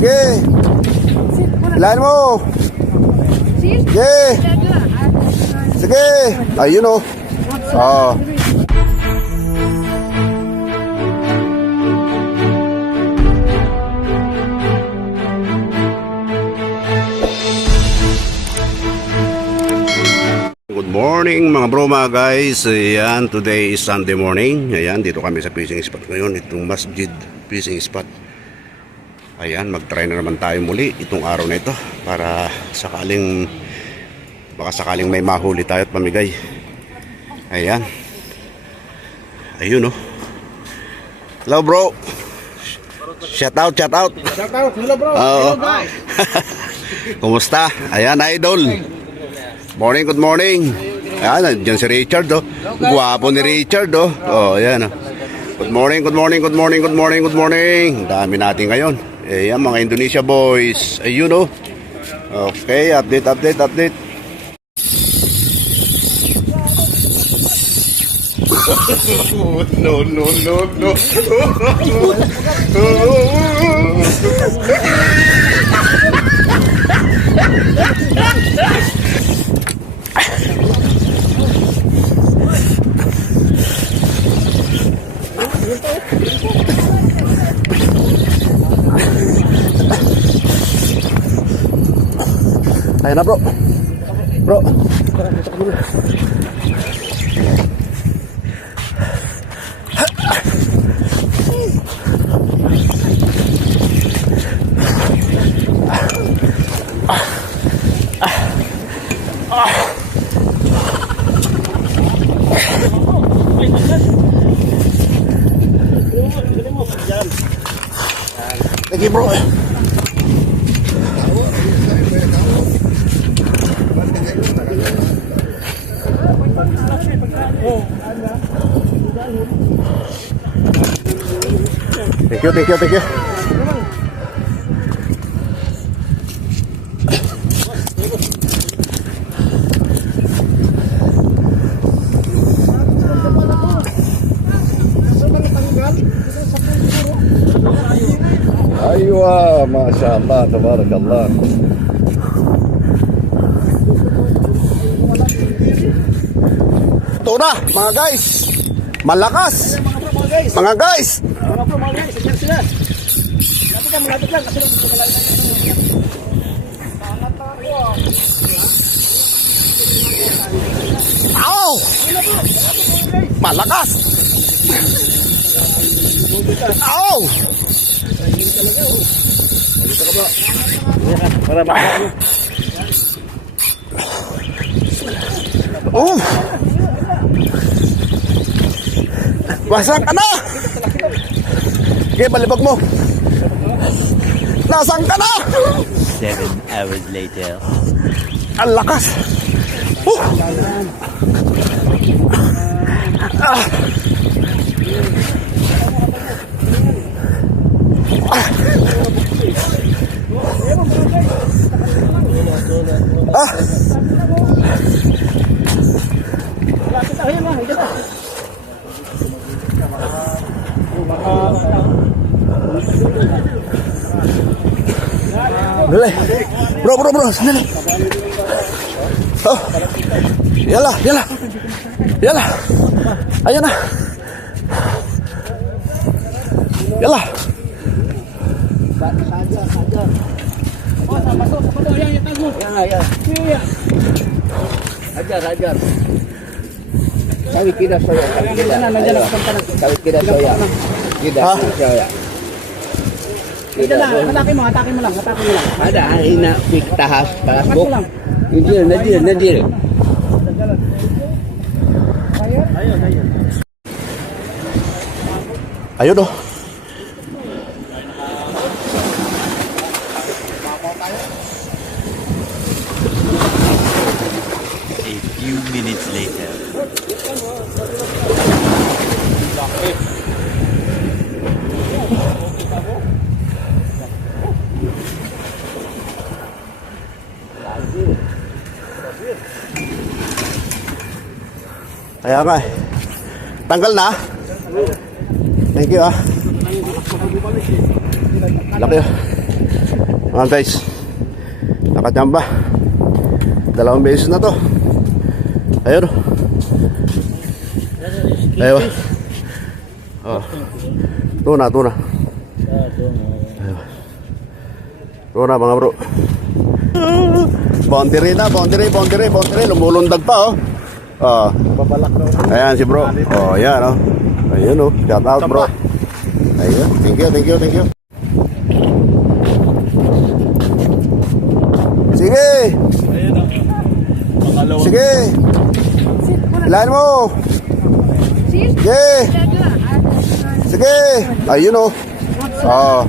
Sige. Hilahin mo. Sige. Sige. Ayun o. Oh. Good morning mga bro, mga guys. Ayan, today is Sunday morning. Ayan, dito kami sa fishing spot ngayon. Itong Masjid fishing spot. Ayan, mag-try na naman tayo muli itong araw na ito para sakaling baka sakaling may mahuli tayo at pamigay. Ayan. Ayun oh. Hello bro. Shout out. Shout out, hello bro. Hello guys. Kumusta? Ayan, idol. Morning, good morning. Ayan, dyan si Richard oh. Guwapo ni Richard oh. Oh, ayan oh. Good morning, good morning, good morning, good morning, good morning. Dami natin ngayon. Ayan, mga Indonesia boys. Ayun oh. Okay, update. No. Ayan na bro. Thank you bro. Thank you. Aywa, masyaallah, tabarakallah. Ito na, mga guys. Malakas. Mga guys. Malapit lang kasi Ow! Malakas. Ow! Para makakaya. Oh! Wasak ka na! Okay, balibag mo. Nasaan ka na? 7 hours later. Ang lakas. Dali. Bro, sandali. Oh. Yalah. Ayan na. Yalah. Ajar. Tarik kita soya. Tarik kita soya. Hatake mo lang. Ada ina pik tahas buk. Nadir. Ayun oh. A few minutes later. Kaya nga eh. Tanggal na. Thank you ah. Laki ah. Mga guys, nakachamba. 2 beses na to. Ayun. Ayun. Oh. Tuna. Tuna mga bro. Boundary. Lumulundag pa oh. Oh. Ayan si bro. Oh, ayan oh. Ayun oh. Shout out bro. Ayun. Thank you. Sige. Sige. Ilan mo. Sige. Sige. Ayun oh. Oh.